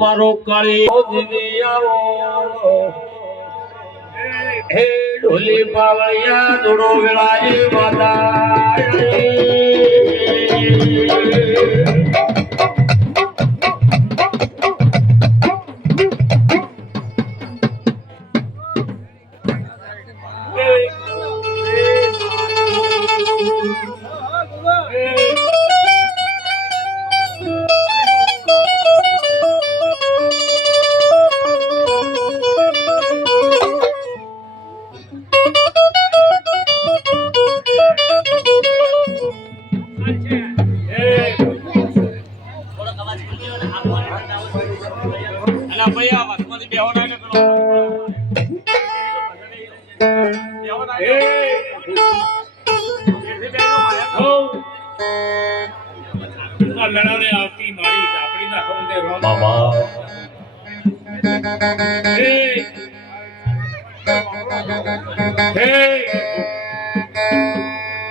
મારો કાળી હે ઢોલી પાવળિયા દોડો વેળાએ માતા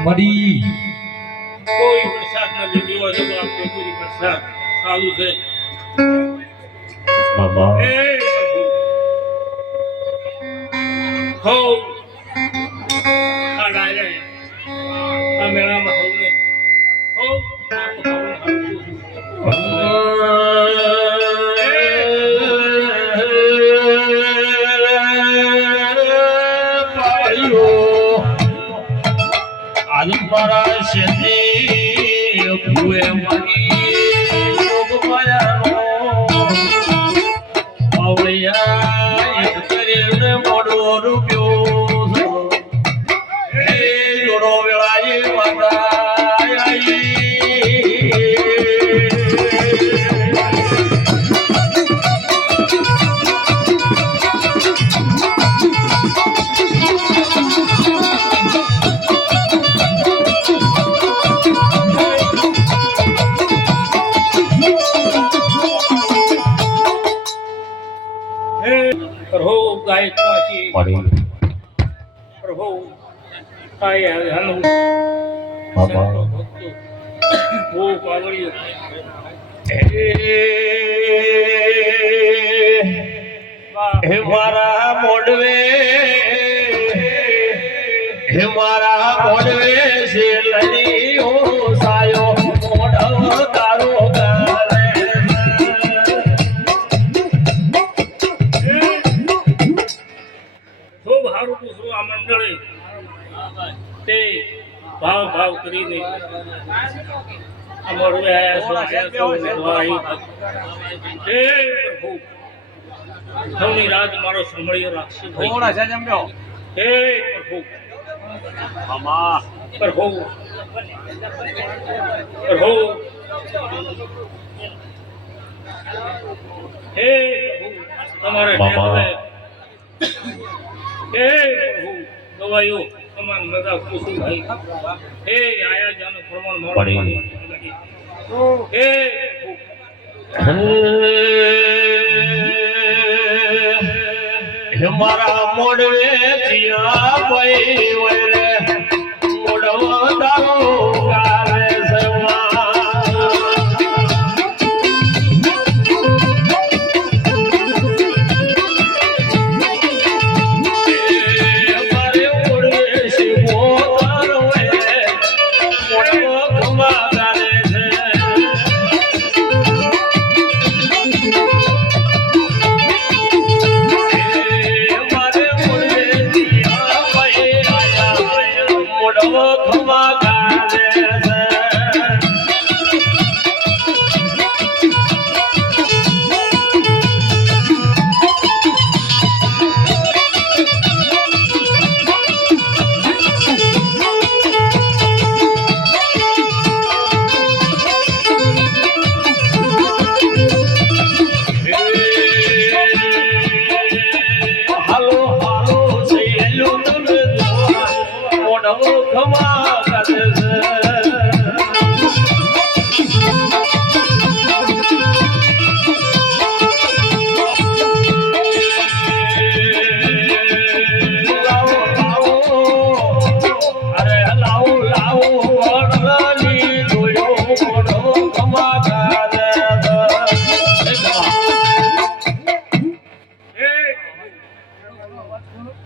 મડી કોઈ પ્રસાદ ન દીધો તો આપણે પૂરી પ્રસાદ ચાલુ છે બાબા હો આડાય આ મેળામાં હોને હો મારા શેતી ભૂએ મરી યોગ માયાનો પાવળિયા એક કરીને મોડો રૂપિયો હે જોડો વેળાએ માતા પ્રભુ હલો બાબા બહુ પાવળિયો હે મારા મોડવે હે મારા મોડવે શેલની હો સાયો મોઢવ તારો મંડળે તે ભાવ કરીને અમારું સૌની રાજ મારો સંભળ્યો રાખશે હે પ્રભુ પ્રભુ હે તમારે હે પ્રભુ ગવાયો સમાન મજા પૂછું ભાઈ હે આયા જાનો પ્રમાણ મળે હે હે મારા મોડવે જીયા ભાઈ વરે મોડવા દારો ગાલે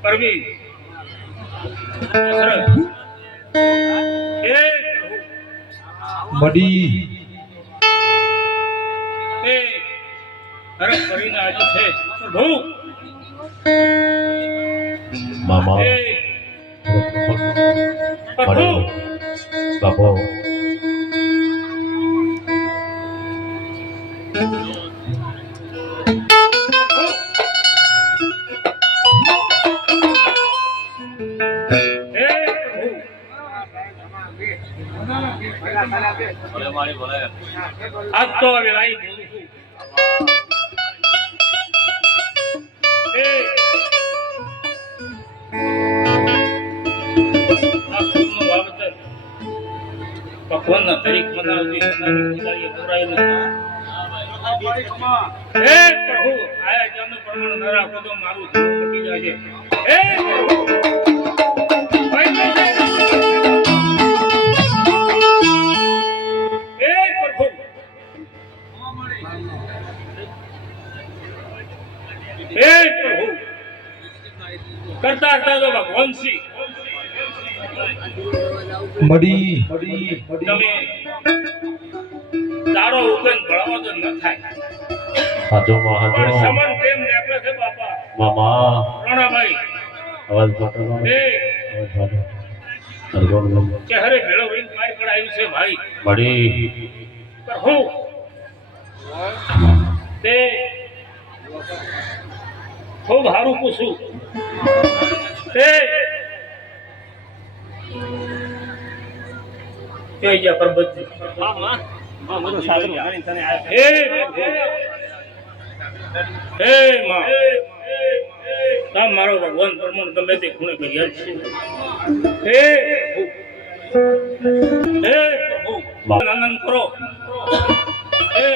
પરવી મડી એ હરક કરીને આજે છે પ્રભુ મામા એ પ્રભુ બાપો આજ તો વેલાઈ બોલું છું એ આ ફૂલનું વાવેતર ભગવાનના તરીક મનાવતી ખીલાડીએ પુરાયેલું હે પ્રભુ આયા જાનું પ્રમાણ ન રાખો તો મારું જીવન મટી જાય છે હે પ્રભુ હે પ્રભુ કરતા હતા તો ભગવાન શ્રી મડી તમે તારો ઉગન ભળાવો તો ન થાય હાજો પણ હાજો સમન પ્રેમ નેપે છે બાપા મામા પ્રણાભાઈ અવાજ ફોટો એ અરગોન ચહેરે ભેળો વઈને માર પડાયું છે ભાઈ મડી પ્રભુ તે ખૂબ સારું પૂછું તે જય જય પરબતજી હે હે માં તામ મારો ભગવાન પ્રમાણ તમે તે ખૂણે કર્યા છે હે પ્રભુ હે પ્રભુ આનંદ કરો હે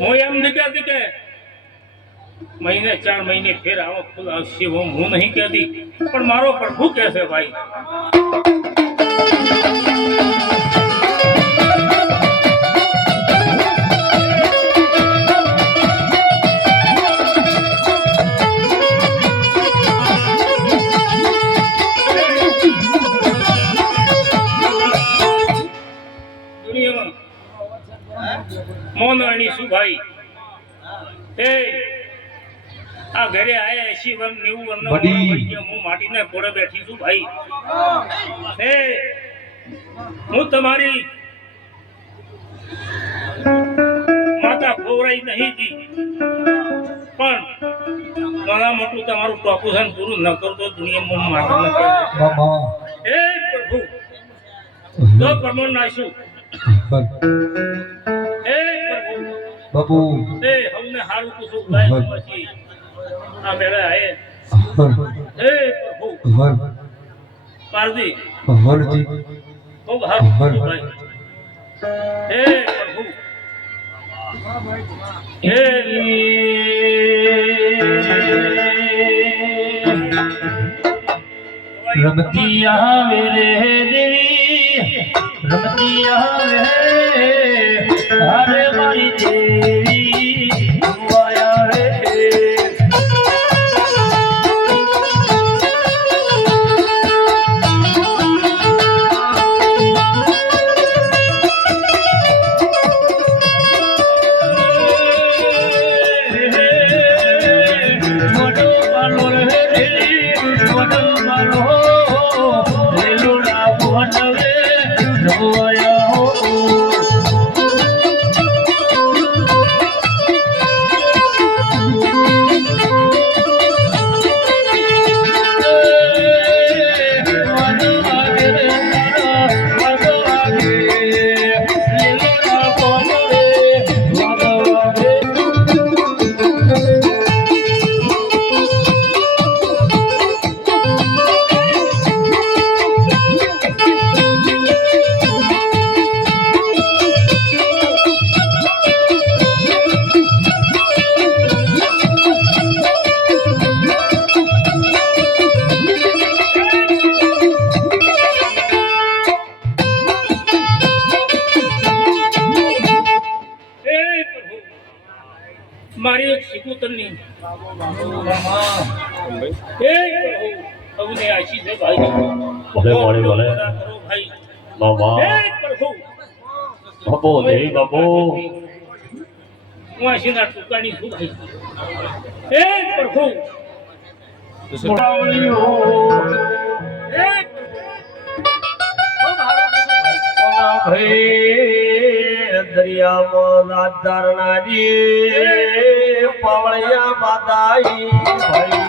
હું એમ દીકરા કે મહિને 4 મહિને ફેર આવો ફૂલ આવશે હું નહીં કહેતી પણ મારો પ્રભુ કહેશે ભાઈ દુનિયામાં મોનો એની શું ભાઈ એ આ ઘરે આયા 80 વર્ષ 90 વર્ષ હું માટીને ઘોડે બેઠી છું ભાઈ હે હું તમારી માતા ખોવરાઈ નહીં જી પણ નાના મોટું તમારું ટોપુશન પૂરું ન કરતો દુનિયામાં માતા ન કરે મામા હે પ્રભુ તો પ્રમાણ નાશું હે પ્રભુ બાબુ એ હમને હારું કુસુમ ભાઈ પછી આ મેળે આયે હે પ્રભુ પારદી હરજી ખૂબ હારું કુસુમ ભાઈ હે પ્રભુ હે રમતી આવે રે દેવી રમતી આવે અરે મારી દેવી આયા રે સિકુતરની એ અવને આશી છે ભાઈ ભલે વાળી ભલે કરો ભાઈ બાબા એ પ્રભુ બાપો દેવી બાપો હું આશીના ટુકાની છું ભાઈ એ પ્રભુ એ દરિયામાં નાથ ધારણાજી પાવળિયા માતાઈ ભાઈ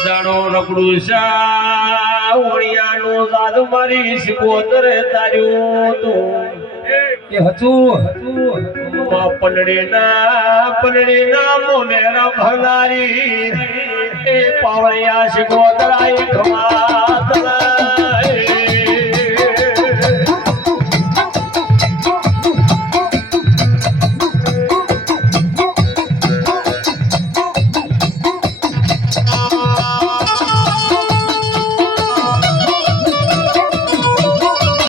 દાડો રકડું સા ઓળિયાનો દાદુ મારી સિકોતરે તાર્યું તું એ હતું પલડીના મોનેરા ભંગારી એ પાવળિયા સિકોતરાઈ ખમાતલા